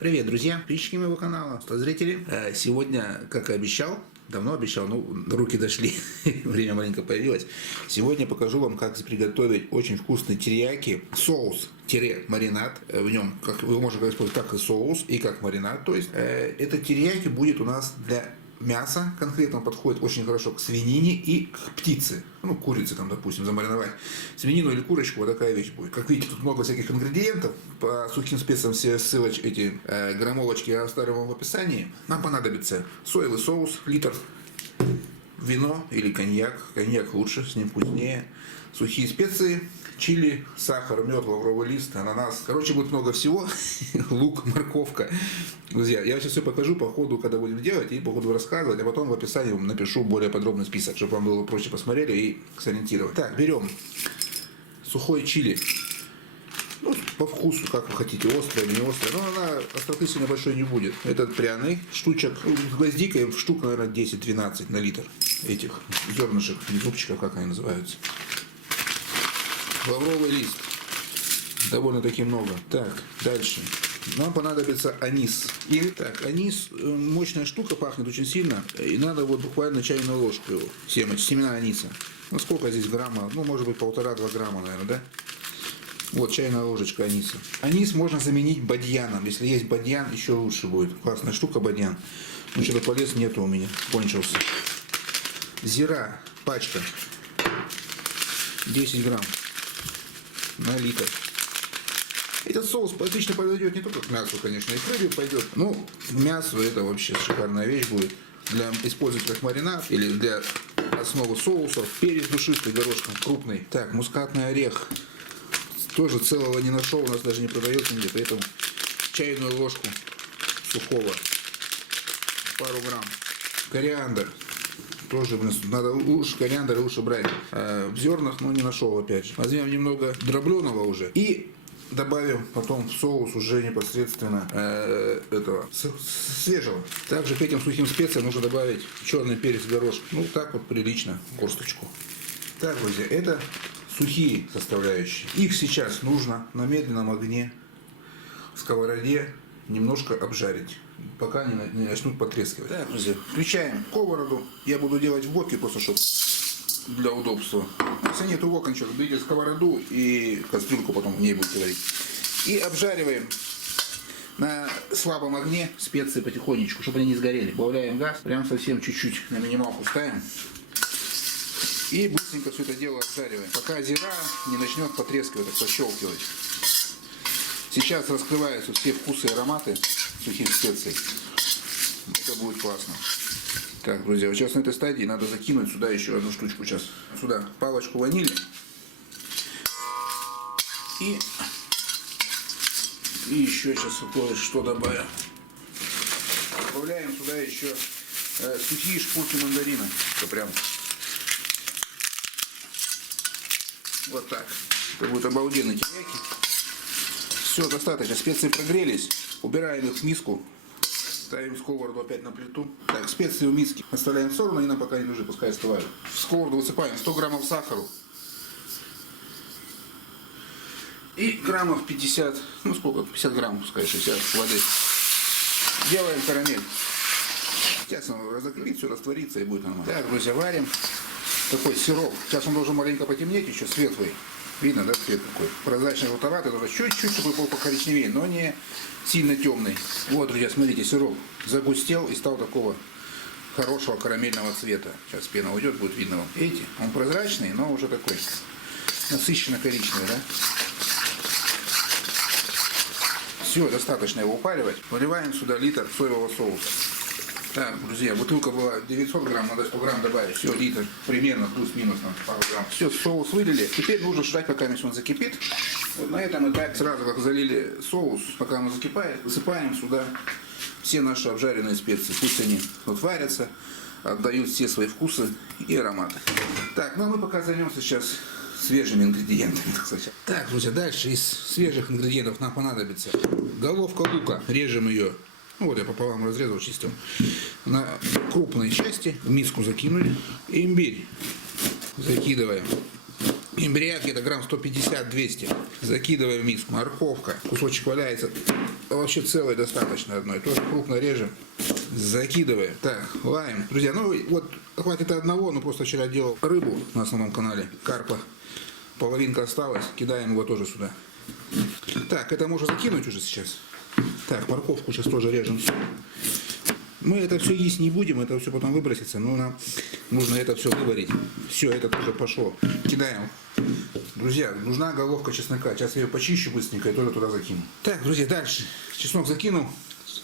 Привет, друзья, подписчики моего канала, зрители. Сегодня, как и обещал, давно обещал, но руки дошли, время маленько появилось. Сегодня покажу вам, как приготовить очень вкусный терияки, соус-маринад. В нем вы можете использовать как и соус, и как маринад. То есть, это терияки будет у нас для мяса, конкретно подходит очень хорошо к свинине и к птице. Ну, курице там, допустим, замариновать. Свинину или курочку, вот такая вещь будет. Как видите, тут много всяких ингредиентов. По сухим специям все ссылочки, эти граммовочки я оставлю вам в описании. Нам понадобится соевый соус, литр, вино или коньяк. Коньяк лучше, с ним вкуснее. Сухие специи, чили, сахар, мед, лавровый лист, ананас. Короче, будет много всего. Лук, морковка. Друзья, я сейчас все покажу по ходу, когда будем делать, и по ходу рассказывать, а потом в описании вам напишу более подробный список, чтобы вам было проще посмотреть и сориентировать. Так, берем сухой чили. Ну, по вкусу, как вы хотите, острая или не острая. Но она остроты сильно большой не будет. Этот пряный, штучек, с гвоздикой, штук, наверное, 10-12 на литр. Этих зернышек, не зубчиков, как они называются. Лавровый лист. Довольно-таки много. Так, дальше. Нам понадобится анис. И так, анис, мощная штука, пахнет очень сильно. И надо вот буквально чайную ложку его. Семена аниса. Ну, сколько здесь грамма? Ну, может быть, 1,5-2 грамма, наверное, да? Вот, чайная ложечка аниса. Анис можно заменить бадьяном. Если есть бадьян, еще лучше будет. Классная штука бадьян. Ну, что-то полез нету у меня. Кончился. Зира, пачка. 10 грамм. На литр. Этот соус отлично подойдет не только к мясу, конечно, и к рыбе пойдет. Ну, мясо это вообще шикарная вещь будет. Для использовать как маринад или для основы соусов. Перец душистый, горошком крупный. Так, мускатный орех. Тоже целого не нашел, у нас даже не продается нигде. Поэтому чайную ложку сухого. Пару грамм. Кориандр. Тоже, надо кориандр лучше брать в зернах, но не нашел опять же. Возьмем немного дробленого уже и добавим потом в соус уже непосредственно этого свежего. Также к этим сухим специям нужно добавить черный перец, горошек. Ну так вот прилично, горсточку. Так, друзья, это сухие составляющие. Их сейчас нужно на медленном огне в сковороде немножко обжарить, пока не начнут потрескивать. Так, друзья, включаем сковороду. Я буду делать в воке, просто чтобы для удобства. Если нет вок, ничего, берите сковороду и кастрюльку потом в ней будете варить. И обжариваем на слабом огне специи потихонечку, чтобы они не сгорели. Добавляем газ, прям совсем чуть-чуть на минималку ставим. И быстренько все это дело обжариваем, пока зира не начнет потрескивать, пощелкивать. Сейчас раскрываются все вкусы и ароматы сухих специй. Это будет классно. Так, друзья, вот сейчас на этой стадии надо закинуть сюда еще одну штучку. Сейчас сюда палочку ванили. И еще сейчас кое-что добавим. Добавляем сюда еще сухие шкурки мандарина. Это прям вот так. Это будет обалденный терияки. Все, достаточно. Специи прогрелись. Убираем их в миску. Ставим сковороду опять на плиту. Так, специи в миске оставляем в сторону, они нам пока не нужны, пускай остывают. В сковороду высыпаем 100 граммов сахара. И граммов 50, ну сколько, 50 граммов, пускай 60 воды. Делаем карамель. Сейчас он разогреет, все растворится и будет нормально. Так, друзья, варим такой сироп. Сейчас он должен маленько потемнеть, еще светлый. Видно, да, цвет такой? Прозрачный, желтоватый, даже чуть-чуть, чтобы был покоричневее, но не сильно темный. Вот, друзья, смотрите, сироп загустел и стал такого хорошего карамельного цвета. Сейчас пена уйдет, будет видно вам. Видите, он прозрачный, но уже такой насыщенно коричневый, да? Все, достаточно его упаривать. Выливаем сюда литр соевого соуса. Так, друзья, бутылка была 900 грамм, надо 100 грамм добавить. Все, литр, примерно, плюс-минус на пару грамм. Все, соус вылили. Теперь нужно ждать, пока он закипит. Вот на этом этапе, сразу как залили соус, пока он закипает, высыпаем сюда все наши обжаренные специи. Пусть они вот варятся, отдают все свои вкусы и ароматы. Так, ну а мы пока займемся сейчас свежими ингредиентами. Так, друзья, дальше из свежих ингредиентов нам понадобится головка лука. Режем ее. Ну, вот я пополам разрезал чистым. На крупные части в миску закинули. Имбирь закидываем. Имбиря где-то грамм 150-200. Закидываем в миску. Морковка. Кусочек валяется. вообще целой достаточно одной. Тоже крупно режем. Закидываем. Так, лайм. Друзья, ну вот хватит одного, но просто вчера делал рыбу на основном канале. Карпа. Половинка осталась. Кидаем его тоже сюда. Так, это можно закинуть уже сейчас. Так, морковку сейчас тоже режем. Мы это все есть не будем, это все потом выбросится, но нам нужно это все выварить. Все, это тоже пошло. Кидаем. Друзья, нужна головка чеснока. Сейчас я ее почищу быстренько и тоже туда закину. Так, друзья, дальше. Чеснок закинул.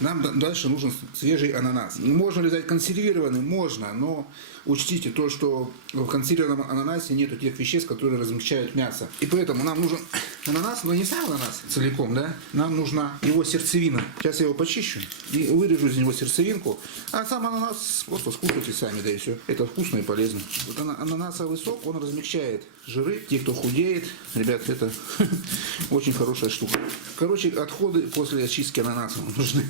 Нам дальше нужен свежий ананас. Можно ли взять консервированный? Можно, но учтите то, что в консервированном ананасе нету тех веществ, которые размягчают мясо. И поэтому нам нужен ананас, но не сам ананас целиком, да? Нам нужна его сердцевина. Сейчас я его почищу и вырежу из него сердцевинку. А сам ананас просто скушайте сами, да и все. Это вкусно и полезно. Вот ананасовый сок, он размягчает жиры. Те, кто худеет, ребят, это очень хорошая штука. Короче, отходы после очистки ананаса нужны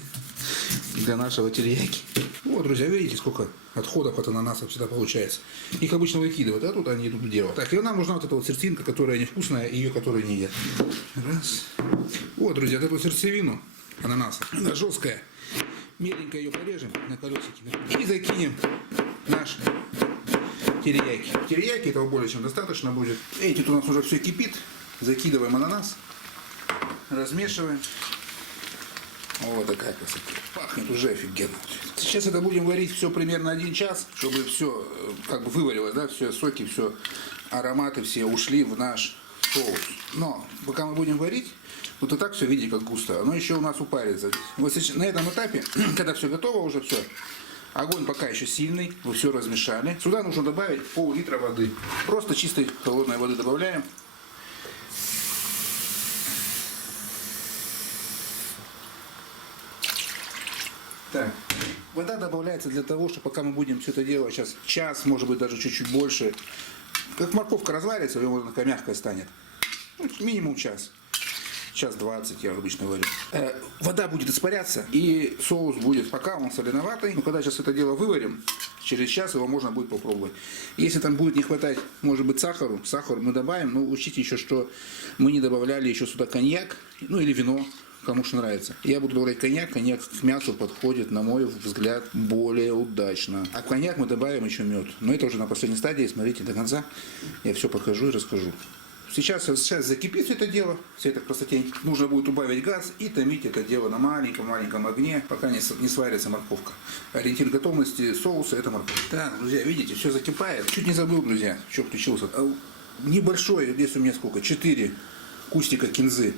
для нашего терияки. Вот, друзья, видите, сколько отходов от ананаса всегда получается. Их обычно выкидывают, а тут они идут в дело. Так, и нам нужна вот эта вот сердцевинка, которая невкусная, и ее которая не едят. Раз. Вот, друзья, вот эту сердцевину ананаса. Она жесткая. Меленько ее порежем на колесики. И закинем наш терияки. Терияки этого более чем достаточно будет. Видите, тут у нас уже все кипит. Закидываем ананас. Размешиваем. Вот такая красота. Пахнет уже офигенно. Сейчас это будем варить все примерно 1 час, чтобы все как бы выварилось, да, все соки, все ароматы все ушли в наш соус. Но пока мы будем варить, вот и так все, видите, как густо. Оно еще у нас упарится. Вот сейчас, на этом этапе, когда все готово уже все, огонь пока еще сильный, вы все размешали. Сюда нужно добавить пол-литра воды. Просто чистой холодной воды добавляем. Так, вода добавляется для того, что пока мы будем все это делать сейчас час, может быть даже чуть-чуть больше. Как морковка разварится, ее такая мягкая станет. Ну, минимум час. Час 20 я обычно варю. Вода будет испаряться, и соус будет, пока он соленоватый. Но когда сейчас это дело выварим, через час его можно будет попробовать. Если там будет не хватать, может быть, сахару, сахар мы добавим. Но учтите еще, что мы не добавляли еще сюда коньяк, ну или вино. Кому что нравится. Я буду добавлять коньяк. Коньяк к мясу подходит, на мой взгляд, более удачно. А в коньяк мы добавим еще мед. Но это уже на последней стадии. Смотрите до конца. Я все покажу и расскажу. Сейчас закипит все это дело. Вся эта красота. Нужно будет убавить газ и томить это дело на маленьком-маленьком огне, пока не сварится морковка. Ориентир готовности соуса — это морковка. Так, друзья, видите, все закипает. Чуть не забыл, друзья, что включился. Небольшой, здесь у меня сколько? 4 кустика кинзы.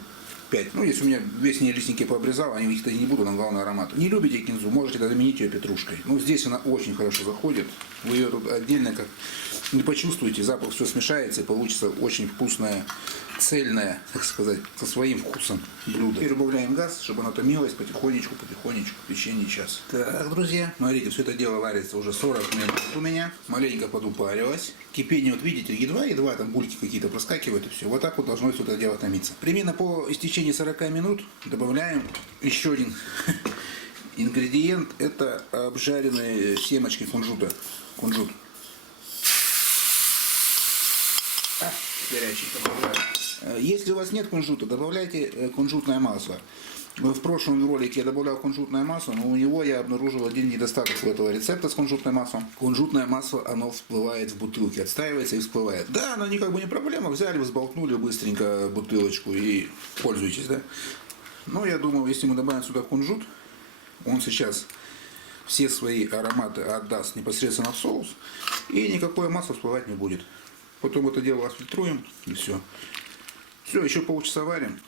5. Ну, если у меня весь не листники пообрезал, они их-то не буду, нам главное аромат. Не любите кинзу, можете заменить ее петрушкой. Ну, здесь она очень хорошо заходит. Вы ее тут отдельно как не почувствуете, запах все смешается и получится очень вкусная, цельная, так сказать, со своим вкусом блюдо. Теперь убавляем газ, чтобы оно томилось потихонечку, в течение часа. Так, друзья, смотрите, все это дело варится уже 40 минут у меня. Маленько подупарилось. Кипение, вот видите, едва там бульки какие-то проскакивают и все. Вот так вот должно все это дело томиться. Примерно по истечении 40 минут добавляем еще один ингредиент. Это обжаренные семечки кунжута. Кунжут. Горячий. Если у вас нет кунжута, добавляйте кунжутное масло. В прошлом ролике я добавлял кунжутное масло, но у него я обнаружил один недостаток у этого рецепта с кунжутным маслом. Кунжутное масло, оно всплывает в бутылке, отстаивается и всплывает. Да, оно как бы не проблема, взяли, взболтнули быстренько бутылочку и пользуйтесь, да. Но я думаю, если мы добавим сюда кунжут, он сейчас все свои ароматы отдаст непосредственно в соус, и никакое масло всплывать не будет. Потом это дело отфильтруем, и все. Все, еще полчаса варим,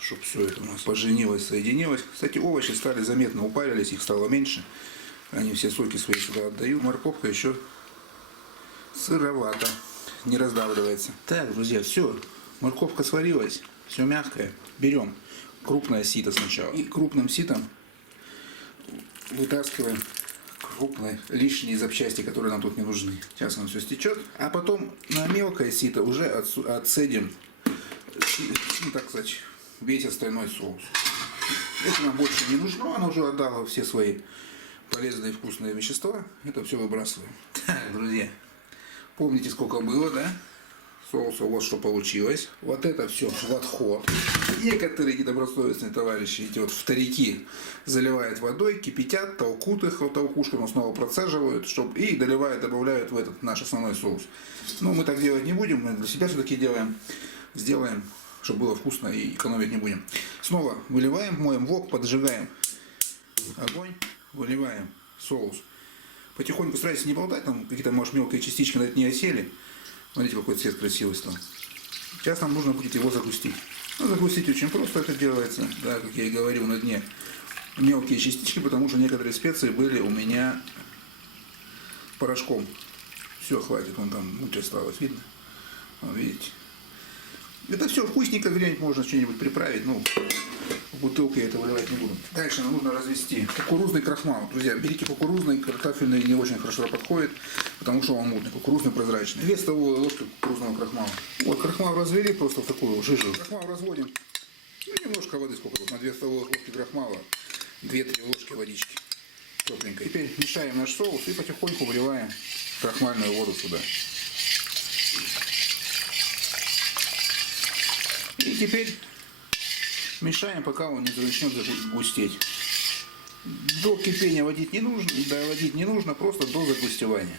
чтобы все это у нас поженилось, соединилось. Кстати, овощи стали заметно упарились, их стало меньше. Они все соки свои сюда отдают. Морковка еще сыровата, не раздавливается. Так, друзья, все, морковка сварилась, все мягкое. Берем крупное сито сначала. И крупным ситом вытаскиваем крупные лишние запчасти, которые нам тут не нужны. Сейчас оно все стечет. А потом на мелкое сито уже отцедим, ну, так сказать, весь остальной соус. Это нам больше не нужно, оно уже отдало все свои полезные вкусные вещества. Это все выбрасываем. Так, друзья, помните, сколько было, да? соуса вот что получилось. Вот это все в отход. Некоторые недобросовестные товарищи, эти вот вторики, заливают водой, кипятят, толкут их, вот толкушками снова процеживают, и доливают, добавляют в этот наш основной соус. Но мы так делать не будем, мы для себя все-таки сделаем, чтобы было вкусно и экономить не будем. Снова выливаем, моем вок, поджигаем огонь, выливаем соус. Потихоньку старайтесь не болтать, там какие-то, может, мелкие частички на это не осели. Смотрите, какой цвет красивый стал. Сейчас нам нужно будет его загустить. Ну, загустить очень просто это делается, да, как я и говорил, на дне мелкие частички, потому что некоторые специи были у меня порошком. Все, хватит, вон там муть осталось, видно? Вон, видите? Это все вкусненько, где-нибудь можно что-нибудь приправить, ну, в бутылке я это выливать не буду. Дальше нам нужно развести кукурузный крахмал. Друзья, берите кукурузный, картофельный не очень хорошо подходит, потому что он мутный. Кукурузный прозрачный. 2 столовые ложки кукурузного крахмала. Вот крахмал развели просто в такую жижу. Крахмал разводим. Ну, немножко воды, сколько тут, на 2 столовые ложки крахмала. 2-3 ложки водички. Тепленькой. Теперь мешаем наш соус и потихоньку выливаем крахмальную воду сюда. И теперь мешаем, пока он не начнет густеть. До кипения доводить не нужно, просто до загустевания.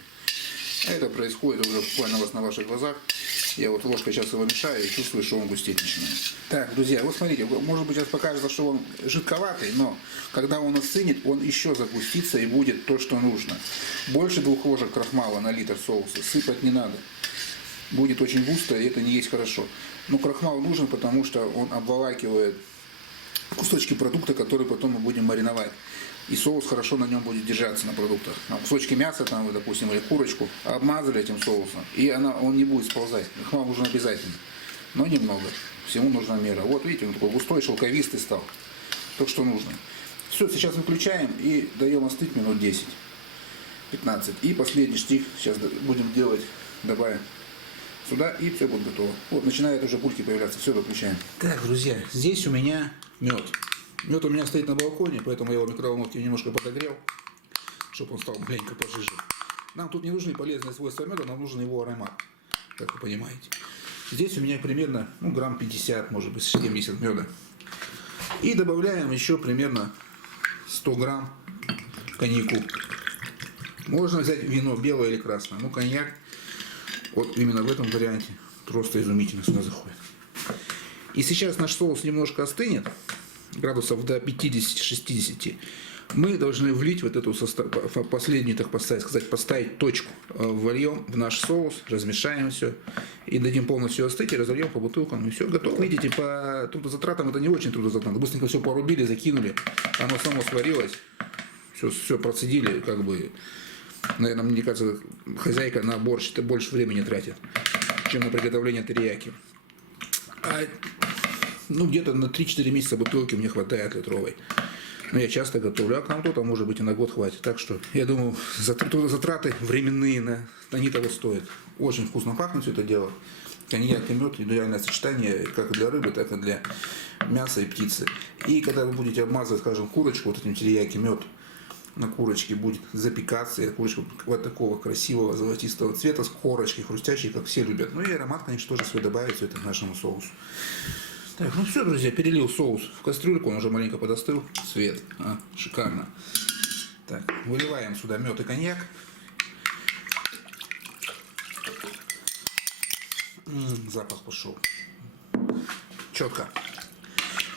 Это происходит уже буквально у вас на ваших глазах. Я вот ложкой сейчас его мешаю и чувствую, что он густеть начинает. Так, друзья, вот смотрите, может быть сейчас покажется, что он жидковатый, но когда он остынет, он еще загустится и будет то, что нужно. Больше 2 ложек крахмала на литр соуса сыпать не надо. Будет очень густо, и это не есть хорошо. Но крахмал нужен, потому что он обволакивает кусочки продукта, которые потом мы будем мариновать. И соус хорошо на нем будет держаться, на продуктах. Кусочки мяса, там, вы, допустим, или курочку, обмазали этим соусом, и он не будет сползать. Крахмал нужен обязательно, но немного. Всему нужна мера. Вот видите, он такой густой, шелковистый стал. То, что нужно. Все, сейчас выключаем и даем остыть минут 10-15. И последний штих сейчас будем делать, добавим сюда, и все будет готово. Вот, начинают уже пульки появляться. Все, выключаем. Так, друзья, здесь у меня мед. Мед у меня стоит на балконе, поэтому я его в микроволновке немножко подогрел, чтобы он стал маленько пожиже. Нам тут не нужны полезные свойства меда, нам нужен его аромат, как вы понимаете. Здесь у меня примерно грамм 50, может быть 70 меда. И добавляем еще примерно 100 грамм коньяку. Можно взять вино белое или красное. Ну, коньяк вот именно в этом варианте просто изумительно сюда заходит. И сейчас наш соус немножко остынет, градусов до 50-60. Мы должны влить вот эту последнюю, так поставить точку. Вольем в наш соус, размешаем все и дадим полностью остыть и разольем по бутылкам. И все готово. Видите, по трудозатратам это не очень трудозатратно. Быстренько все порубили, закинули, оно само сварилось, все процедили, как бы. Наверное, мне кажется, хозяйка на борщ больше времени тратит, чем на приготовление терияки. Где-то на 3-4 месяца бутылки мне хватает литровой. Но я часто готовлю, а к нам то может быть и на год хватит. Так что, я думаю, затраты временные, они того стоят. Очень вкусно пахнет все это дело. Коньяк и мед – идеальное сочетание как для рыбы, так и для мяса и птицы. И когда вы будете обмазывать, скажем, курочку, вот этим терияки, мед на курочке будет запекаться, и курочка вот такого красивого золотистого цвета, с корочкой, хрустящей, как все любят. Ну и аромат, конечно, тоже свой добавить все это к нашему соусу. Так, ну все, друзья, перелил соус в кастрюльку, он уже маленько подостыл. Цвет, шикарно. Так, выливаем сюда мед и коньяк. Запах пошел. Четко.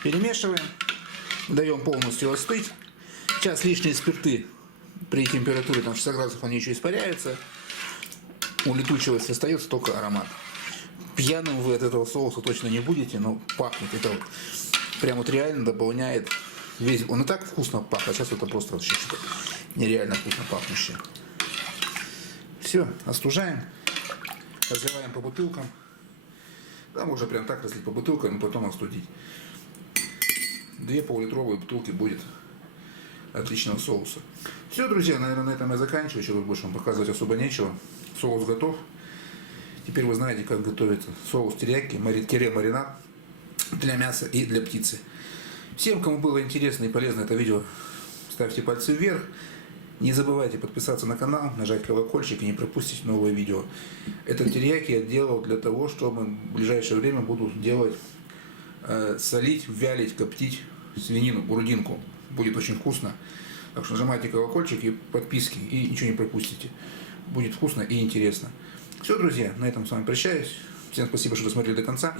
Перемешиваем, даем полностью остыть. Сейчас лишние спирты при температуре 60 градусов они еще испаряются. Улетучивается, остается только аромат. Пьяным вы от этого соуса точно не будете, но пахнет. Это прям вот реально дополняет весь. Он и так вкусно пахнет, а сейчас это просто вообще что-то нереально вкусно пахнущее. Все, остужаем, разливаем по бутылкам. Да, можно прям так разлить по бутылкам и потом остудить. 2 пол-литровые бутылки будет отличного соуса. Все, друзья, наверное, на этом я заканчиваю. Еще больше вам показывать особо нечего. Соус готов. Теперь вы знаете, как готовится соус терияки, маринад для мяса и для птицы. Всем, кому было интересно и полезно это видео, ставьте пальцы вверх. Не забывайте подписаться на канал, нажать колокольчик и не пропустить новые видео. Этот терияки я делал для того, чтобы в ближайшее время буду делать, солить, вялить, коптить свинину, грудинку. Будет очень вкусно. Так что нажимайте колокольчик и подписки, и ничего не пропустите. Будет вкусно и интересно. Все, друзья, на этом с вами прощаюсь. Всем спасибо, что досмотрели до конца.